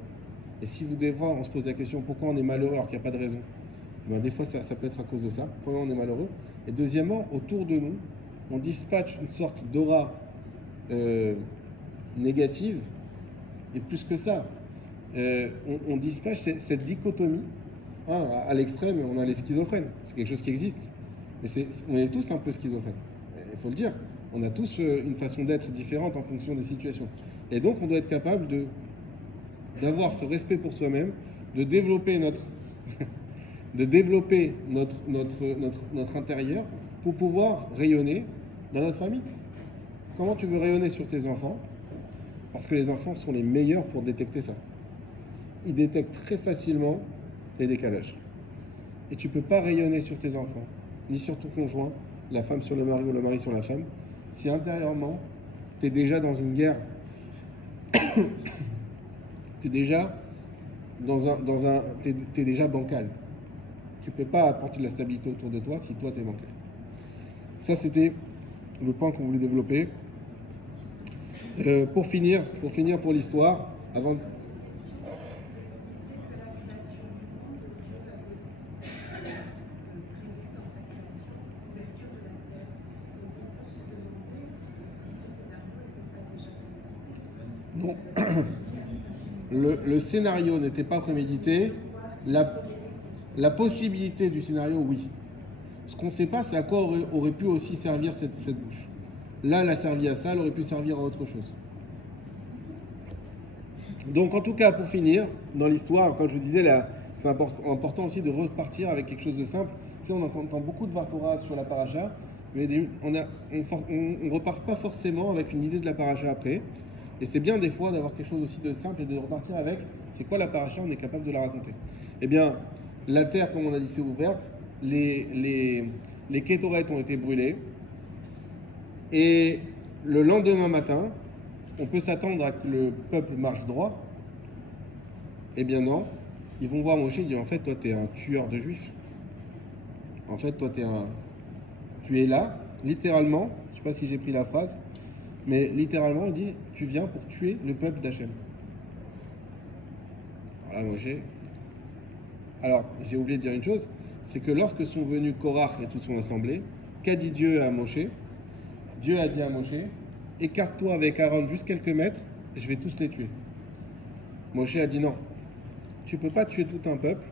Et si vous, des fois, on se pose la question pourquoi on est malheureux alors qu'il n'y a pas de raison, ben, des fois, ça peut être à cause de ça. Premièrement, on est malheureux. Et deuxièmement, autour de nous, on dispatche une sorte d'aura négative. Et plus que ça, on dispatche cette dichotomie. Hein, à l'extrême, on a les schizophrènes. C'est quelque chose qui existe. Mais on est tous un peu schizophrènes. Il faut le dire. On a tous une façon d'être différente en fonction des situations. Et donc, on doit être capable d'avoir ce respect pour soi-même, de développer notre intérieur pour pouvoir rayonner dans notre famille. Comment tu veux rayonner sur tes enfants? Parce que les enfants sont les meilleurs pour détecter ça. Ils détectent très facilement les décalages. Et tu ne peux pas rayonner sur tes enfants, ni sur ton conjoint, la femme sur le mari ou le mari sur la femme, si intérieurement, tu es déjà dans une guerre. Tu es déjà t'es déjà bancal. Tu ne peux pas apporter de la stabilité autour de toi si toi tu es bancal. Ça, c'était le point qu'on voulait développer. Pour finir pour l'histoire, avant de... Non. Le scénario n'était pas prémédité. La possibilité du scénario, oui. Ce qu'on ne sait pas, c'est à quoi aurait pu aussi servir cette bouche. Là, elle a servi à ça, elle aurait pu servir à autre chose. Donc, en tout cas, pour finir, dans l'histoire, comme je vous disais, c'est important aussi de repartir avec quelque chose de simple. Tu sais, on entend beaucoup de Vartora sur la paracha, mais on ne repart pas forcément avec une idée de la paracha après. Et c'est bien des fois d'avoir quelque chose aussi de simple et de repartir avec c'est quoi la paracha, on est capable de la raconter. Eh bien, la terre, comme on a dit, s'est ouverte, les kétorettes ont été brûlées, et le lendemain matin, on peut s'attendre à que le peuple marche droit. Eh bien non, ils vont voir Moshe et dire en fait toi tu es un tueur de juifs. En fait toi tu es là, littéralement, je ne sais pas si j'ai pris la phrase, mais littéralement il dit tu viens pour tuer le peuple d'Hachem. Voilà Moshe. Alors j'ai oublié de dire une chose, c'est que lorsque sont venus Korach et toute son assemblée, qu'a dit Dieu à Moshe? Dieu a dit à Moshe, écarte-toi avec Aaron juste quelques mètres, je vais tous les tuer. Moshe a dit non, tu ne peux pas tuer tout un peuple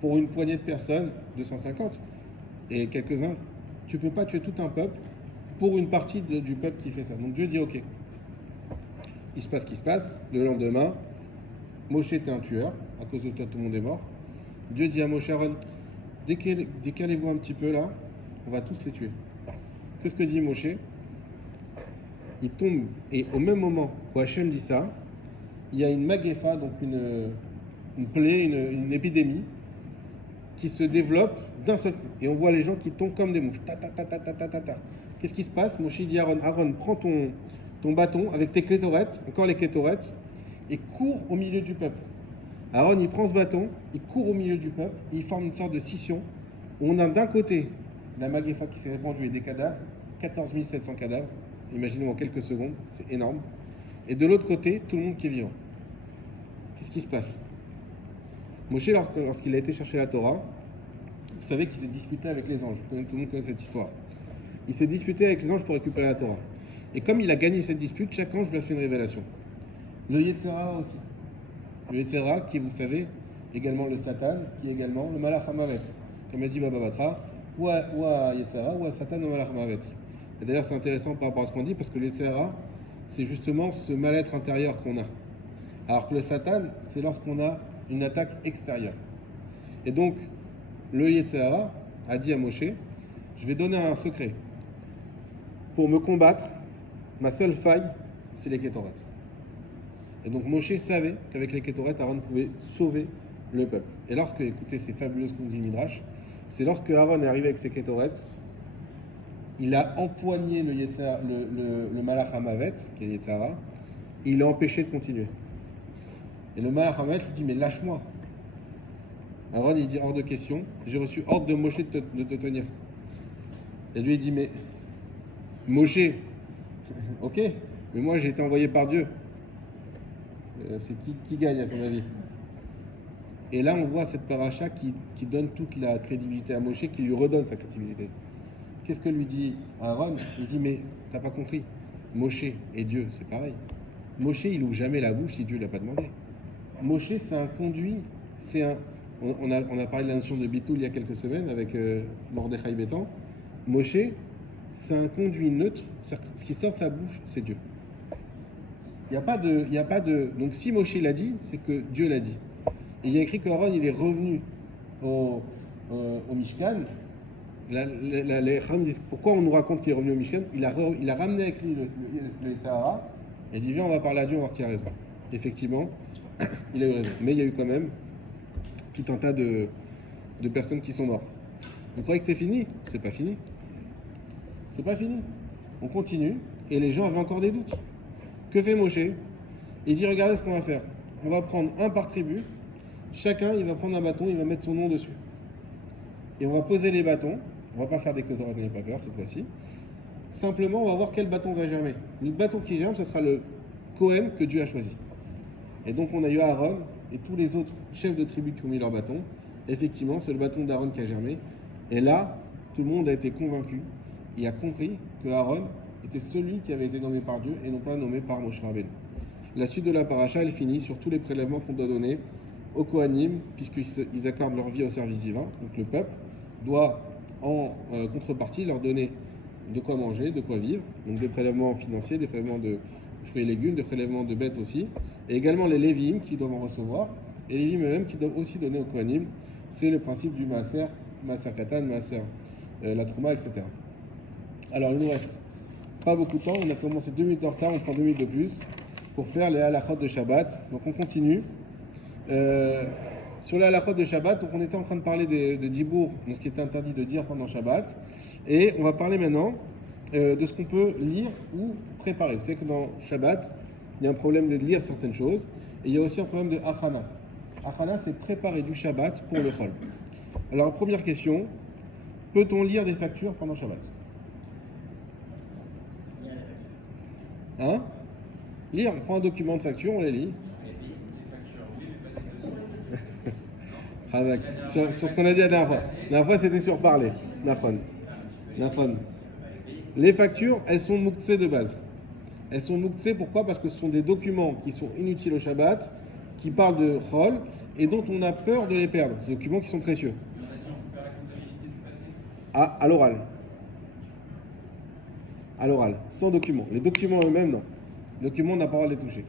pour une poignée de personnes, 250 et quelques-uns. Tu ne peux pas tuer tout un peuple pour une partie du peuple qui fait ça. Donc Dieu dit ok. Il se passe ce qui se passe. Le lendemain, Moshe était un tueur. À cause de toi, tout le monde est mort. Dieu dit à Moshe, Aaron, décalez-vous un petit peu là, on va tous les tuer. Qu'est-ce que dit Moshe? Il tombe, et au même moment où Hachem dit ça, il y a une magéfa, donc une plaie, une épidémie qui se développe d'un seul coup. Et on voit les gens qui tombent comme des mouches. Qu'est-ce qui se passe? Moshe dit à Aaron, Aaron, prends ton bâton avec tes kétorettes, encore les kétorettes, et cours au milieu du peuple. Aaron, il prend ce bâton, il court au milieu du peuple, et il forme une sorte de scission, où on a d'un côté la magéfa qui s'est répandue et des cadavres, 14 700 cadavres, imaginez en quelques secondes, c'est énorme. Et de l'autre côté, tout le monde qui est vivant. Qu'est-ce qui se passe? Moshe, lorsqu'il a été chercher la Torah, vous savez qu'il s'est disputé avec les anges. Tout le monde connaît cette histoire. Il s'est disputé avec les anges pour récupérer la Torah. Et comme il a gagné cette dispute, chaque ange lui a fait une révélation. Le Yetzirah aussi. Le Yetzirah, qui, vous savez, également le Satan, qui est également le Malach HaMavet. Comme a dit Baba Batra, ou à Yetzirah, ou à Satan, ou Malach HaMavet. Et d'ailleurs, c'est intéressant par rapport à ce qu'on dit, parce que le Yetzirah, c'est justement ce mal-être intérieur qu'on a. Alors que le Satan, c'est lorsqu'on a une attaque extérieure. Et donc, le Yetzirah a dit à Moshe, je vais donner un secret. Pour me combattre, ma seule faille, c'est les kétorettes. Et donc Moshe savait qu'avec les kétorettes, Aaron pouvait sauver le peuple. Et lorsque, écoutez ces fabuleuses contes du Midrash, c'est lorsque Aaron est arrivé avec ses kétorettes, il a empoigné le Malach HaMavet, qui est le Yetzirah, et il l'a empêché de continuer. Et le Malach HaMavet lui dit, mais lâche-moi. Aaron, il dit, hors de question, j'ai reçu ordre de Moshe de te tenir. Et lui, il dit, mais Moshe, ok, mais moi j'ai été envoyé par Dieu. C'est qui gagne à ton avis? Et là, on voit cette paracha qui donne toute la crédibilité à Moshe, qui lui redonne sa crédibilité. Qu'est-ce que lui dit Aaron? Il dit, mais t'as pas compris. Moshe et Dieu, c'est pareil. Moshe, il ouvre jamais la bouche si Dieu l'a pas demandé. Moshe, c'est un conduit, c'est un... On a parlé de la notion de Bitoul il y a quelques semaines avec Mordechai Bétan. Moshe, c'est un conduit neutre, ce qui sort de sa bouche, c'est Dieu. Il n'y a pas de... Donc si Moshe l'a dit, c'est que Dieu l'a dit. Et il y a écrit qu'Aaron, il est revenu au Mishkan. Les Chachamim disent, pourquoi on nous raconte qu'il est revenu au Mishkan? Il a ramené avec lui le Sahara, et il dit, viens, on va parler à Dieu, on va voir qui a raison. Effectivement, il a eu raison. Mais il y a eu quand même tout un tas de personnes qui sont mortes. Vous croyez que c'est fini? C'est pas fini. C'est pas fini. On continue, et les gens avaient encore des doutes. Que fait Moshe? Il dit, regardez ce qu'on va faire. On va prendre un par tribu. Chacun, il va prendre un bâton, il va mettre son nom dessus. Et on va poser les bâtons. On va pas faire des quadrats, n'ayez pas peur cette fois-ci. Simplement, on va voir quel bâton va germer. Le bâton qui germe, ce sera le Kohen que Dieu a choisi. Et donc, on a eu Aaron et tous les autres chefs de tribu qui ont mis leur bâton. Effectivement, c'est le bâton d'Aaron qui a germé. Et là, tout le monde a été convaincu et a compris que Aaron était celui qui avait été nommé par Dieu et non pas nommé par Moshe Rabbeinu. La suite de la paracha, elle finit sur tous les prélèvements qu'on doit donner aux Kohanim, puisqu'ils accordent leur vie au service divin. Donc le peuple doit, en contrepartie, leur donner de quoi manger, de quoi vivre. Donc des prélèvements financiers, des prélèvements de fruits et légumes, des prélèvements de bêtes aussi. Et également les Lévim qui doivent en recevoir. Et les Lévim eux-mêmes qui doivent aussi donner aux Kohanim. C'est le principe du Maaser, Maaser Katan, Maaser, la Trouma, etc. Alors il nous reste pas beaucoup de temps. On a commencé 2 minutes en retard, on prend 2 minutes de plus pour faire les halachot de Shabbat. Donc on continue. Sur les halachot de Shabbat, donc on était en train de parler de Dibour, de ce qui est interdit de dire pendant Shabbat. Et on va parler maintenant de ce qu'on peut lire ou préparer. Vous savez que dans Shabbat, il y a un problème de lire certaines choses. Et il y a aussi un problème de achana. Achana, c'est préparer du Shabbat pour le Chol. Alors, première question, peut-on lire des factures pendant Shabbat? Hein? Lire, on prend un document de facture, on les lit. sur ce qu'on a dit la dernière fois. La dernière fois, c'était sur parler. Nafon. Les factures, elles sont mouktsé de base. Elles sont mouktsé, pourquoi? Parce que ce sont des documents qui sont inutiles au Shabbat, qui parlent de Chol, et dont on a peur de les perdre. Ces documents qui sont précieux. À l'oral. À l'oral, sans document. Les documents eux-mêmes, non. Les documents, on n'a pas le droit de les toucher.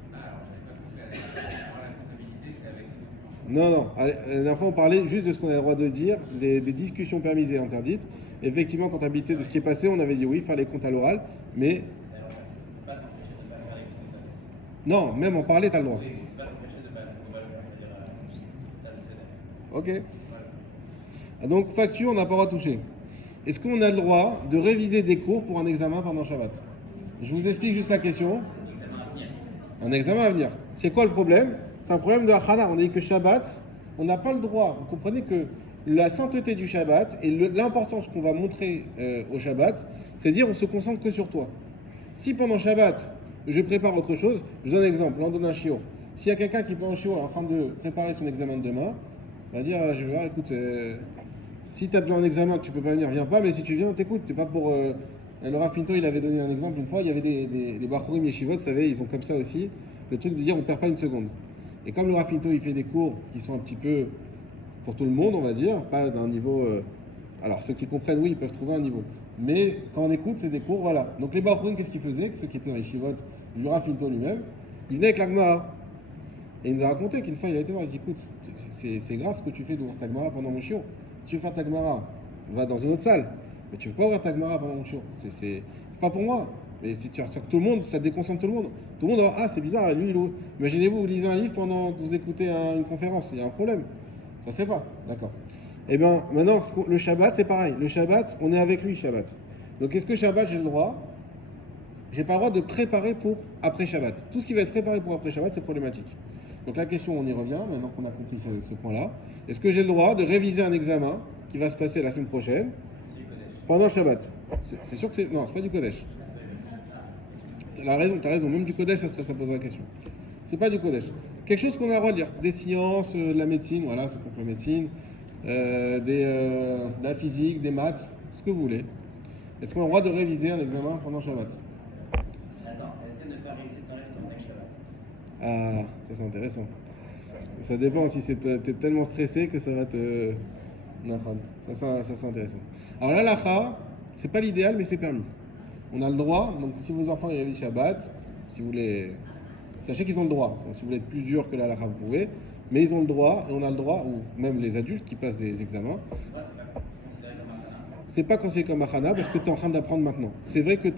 Non. La dernière fois, on parlait juste de ce qu'on a le droit de dire, des discussions permises et interdites. Effectivement, quand on habitait de ce qui est passé, on avait dit oui, faire les comptes à l'oral, mais... Non, même en parler, tu as le droit. Ok. Donc, facture, on n'a pas le droit de toucher. Est-ce qu'on a le droit de réviser des cours pour un examen pendant Shabbat? Je vous explique juste la question. Un examen à venir. C'est quoi le problème? C'est un problème de Achana. On dit que Shabbat, on n'a pas le droit. Vous comprenez que la sainteté du Shabbat et l'importance qu'on va montrer au Shabbat, c'est dire on se concentre que sur toi. Si pendant Shabbat, je prépare autre chose, je donne un exemple, on donne un chiot. S'il y a quelqu'un qui pendant un chiot est en train de préparer son examen de demain, on va dire je vais voir, écoute, si tu as besoin d'un examen que tu peux pas venir, viens pas, mais si tu viens, on t'écoute. C'est pas pour. Le Rav Pinto, il avait donné un exemple une fois, il y avait des Bachurim Yeshivot, vous savez, ils ont comme ça aussi le truc de dire on perd pas une seconde. Et comme le Rav Pinto, il fait des cours qui sont un petit peu pour tout le monde, on va dire, pas d'un niveau. Alors ceux qui comprennent, oui, ils peuvent trouver un niveau. Mais quand on écoute, c'est des cours, voilà. Donc les Bachurim, qu'est-ce qu'ils faisaient? Ceux qui étaient en Yeshivot, du Rav Pinto lui-même, il venait avec la Gemara. Et il nous a raconté qu'une fois, il a été voir, il dit écoute, c'est grave ce que tu fais d'ouvrir ta Gemara pendant mon chiot. Tu veux faire ta Gemara, va dans une autre salle. Mais tu ne peux pas ouvrir ta Gemara pendant mon chiot. C'est pas pour moi. Mais si tu ressors tout le monde, ça déconcentre tout le monde. Tout le monde va, ah, c'est bizarre, lui, il ouvre. Imaginez-vous, vous lisez un livre pendant que vous écoutez une conférence. Il y a un problème. Ça ne se fait pas. D'accord. Et bien, maintenant, le Shabbat, c'est pareil. Le Shabbat, on est avec lui, Shabbat. Donc, est-ce que Shabbat, j'ai le droit? J'ai pas le droit de préparer pour après Shabbat. Tout ce qui va être préparé pour après Shabbat, c'est problématique. Donc la question, on y revient, maintenant qu'on a compris ce point-là. Est-ce que j'ai le droit de réviser un examen qui va se passer la semaine prochaine pendant le Shabbat? C'est sûr que c'est... Non, c'est pas du Kodesh. T'as raison, même du Kodesh, ça poserait la question. C'est pas du Kodesh. Quelque chose qu'on a le droit de lire. Des sciences, de la médecine, voilà, ceux qui font la médecine, de la physique, des maths, ce que vous voulez. Est-ce qu'on a le droit de réviser un examen pendant Shabbat? Attends, est-ce que ne pas réviser t'enlève ton mec Shabbat? Ah, ça c'est intéressant. Ça dépend si t'es tellement stressé que ça va te... Non, ça c'est intéressant. Alors là, l'akha, c'est pas l'idéal, mais c'est permis. On a le droit, donc si vos enfants ils révisent Shabbat, si vous voulez... Sachez qu'ils ont le droit. Si vous voulez être plus dur que la halakha, vous pouvez. Mais ils ont le droit, et on a le droit, ou même les adultes qui passent des examens. C'est pas considéré comme achana parce que tu es en train d'apprendre maintenant. C'est vrai que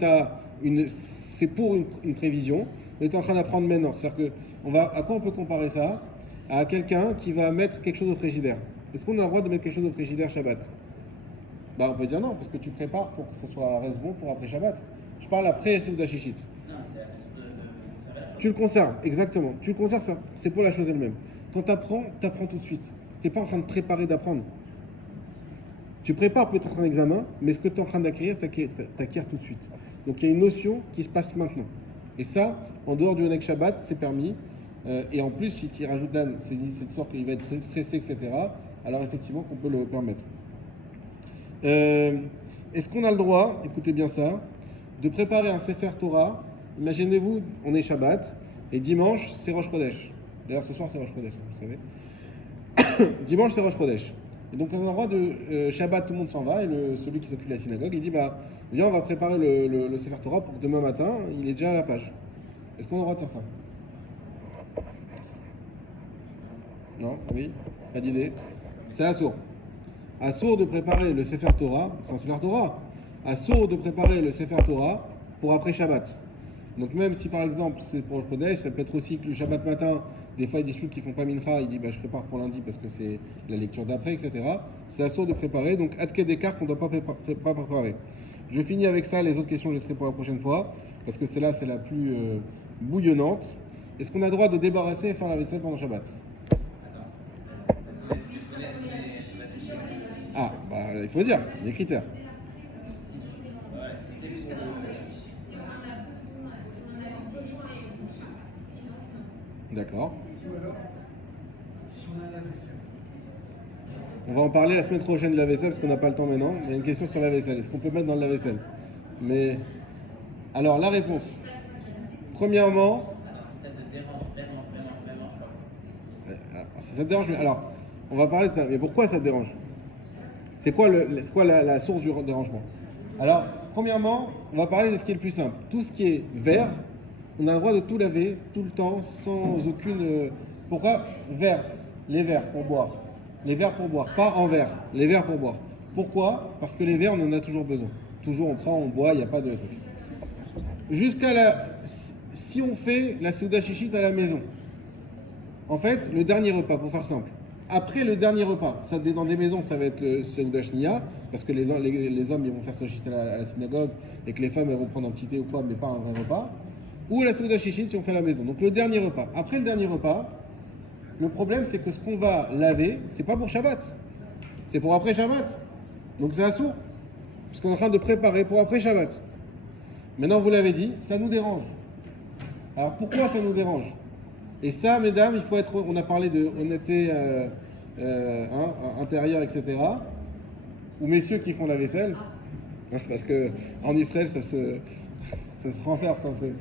c'est pour une prévision, mais tu es en train d'apprendre maintenant. C'est-à-dire que à quoi on peut comparer ça? À quelqu'un qui va mettre quelque chose au frigidaire. Est-ce qu'on a le droit de mettre quelque chose au frigidaire Shabbat? Bah on peut dire non, parce que tu prépares pour que ce soit reste bon pour après Shabbat. Je parle après Seuda Shishit. Non, c'est la façon de conserver la chose. Tu le conserves, exactement. Tu le conserves, ça, c'est pour la chose elle-même. Quand tu apprends tout de suite. Tu n'es pas en train de préparer d'apprendre. Tu prépares peut-être un examen, mais ce que tu es en train d'acquérir, tu acquiers tout de suite. Donc il y a une notion qui se passe maintenant. Et ça, en dehors du Oneg Shabbat, c'est permis. Et en plus, si tu rajoutes là cette sorte qu'il va être stressé, etc., alors effectivement qu'on peut le permettre. Est-ce qu'on a le droit, écoutez bien ça, de préparer un Sefer Torah? Imaginez-vous, on est Shabbat, et dimanche, c'est Rosh Chodesh. D'ailleurs, ce soir, c'est Rosh Chodesh, vous savez. Dimanche, c'est Rosh Chodesh. Et donc, à un endroit de Shabbat, tout le monde s'en va, et celui qui s'occupe de la synagogue, il dit, bah, viens, on va préparer le Sefer Torah pour que demain matin, il est déjà à la page. Est-ce qu'on a le droit de faire ça? Non? Oui? Pas d'idée? C'est assourd. Assourd de préparer le Sefer Torah, c'est un Sefer Torah. Assourd de préparer le Sefer Torah pour après Shabbat. Donc même si par exemple c'est pour le Chodesh, ça peut être aussi que le Shabbat matin, des fois il y a des choses qui font pas mincha, il dit bah, je prépare pour lundi parce que c'est la lecture d'après, etc. C'est assourd de préparer, donc adke d'écart qu'on ne doit pas préparer. Je finis avec ça, les autres questions je laisserai pour la prochaine fois, parce que celle-là c'est la plus bouillonnante. Est-ce qu'on a le droit de débarrasser et faire la vaisselle pendant Shabbat? Ah, bah il faut dire, les critères. D'accord. On va en parler la semaine prochaine de la vaisselle parce qu'on n'a pas le temps maintenant. Il y a une question sur la vaisselle. Est-ce qu'on peut mettre dans le lave-vaisselle? Mais alors la réponse. Premièrement. Alors si ça te dérange vraiment pas. Si ça te dérange, mais alors on va parler de ça. Mais pourquoi ça te dérange? C'est quoi la source du dérangement? Alors premièrement, on va parler de ce qui est le plus simple. Tout ce qui est verre. On a le droit de tout laver, tout le temps, sans aucune... Pourquoi? Verre, les verres pour boire. Les verres pour boire, pas en verre, les verres pour boire. Pourquoi? Parce que les verres, on en a toujours besoin. Toujours, on prend, on boit, il n'y a pas de truc. Jusqu'à la... Si on fait la Seuda Shishit à la maison, en fait, le dernier repas, pour faire simple. Après le dernier repas, ça, dans des maisons, ça va être le Seuda Shniya, parce que les hommes, ils vont faire Seuda Shishit à la synagogue, et que les femmes, elles vont prendre un petit thé ou quoi, mais pas un vrai repas. Ou la Seuda Shishit si on fait à la maison. Donc le dernier repas. Après le dernier repas, le problème c'est que ce qu'on va laver, c'est pas pour Shabbat. C'est pour après Shabbat. Donc c'est assourd. Parce qu'on est en train de préparer pour après Shabbat. Maintenant vous l'avez dit, ça nous dérange. Alors pourquoi ça nous dérange? Et ça, mesdames, il faut être... On a parlé de honnêteté intérieure, etc. Ou messieurs qui font la vaisselle. Parce que en Israël, ça se renverse un peu.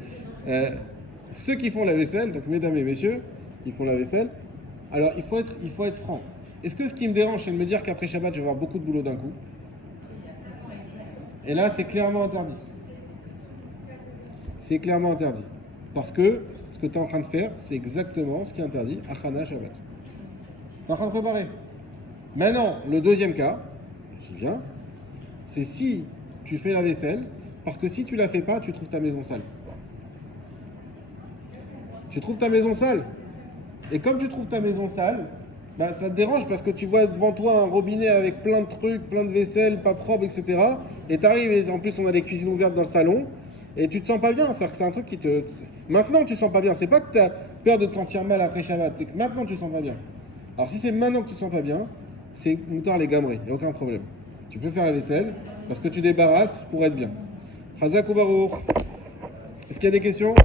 Ceux qui font la vaisselle, donc mesdames et messieurs, qui font la vaisselle, alors il faut être franc. Est-ce que ce qui me dérange, c'est de me dire qu'après Shabbat, je vais avoir beaucoup de boulot d'un coup? Et là, c'est clairement interdit. C'est clairement interdit. Parce que ce que tu es en train de faire, c'est exactement ce qui est interdit, Achana Shabbat. Tu es en train de préparer. Maintenant, le deuxième cas, j'y viens, c'est si tu fais la vaisselle, parce que si tu la fais pas, tu trouves ta maison sale. Tu trouves ta maison sale. Et comme tu trouves ta maison sale, bah, ça te dérange parce que tu vois devant toi un robinet avec plein de trucs, plein de vaisselle, pas propre, etc. Et tu arrives, et en plus on a les cuisines ouvertes dans le salon, et tu te sens pas bien. C'est-à-dire que c'est un truc qui te... Maintenant tu te sens pas bien. C'est pas que tu as peur de te sentir mal après Shabbat, c'est que maintenant tu te sens pas bien. Alors si c'est maintenant que tu te sens pas bien, c'est moutar les gamrés, il n'y a aucun problème. Tu peux faire la vaisselle parce que tu débarrasses pour être bien. Chazak ou Baruch. Est-ce qu'il y a des questions?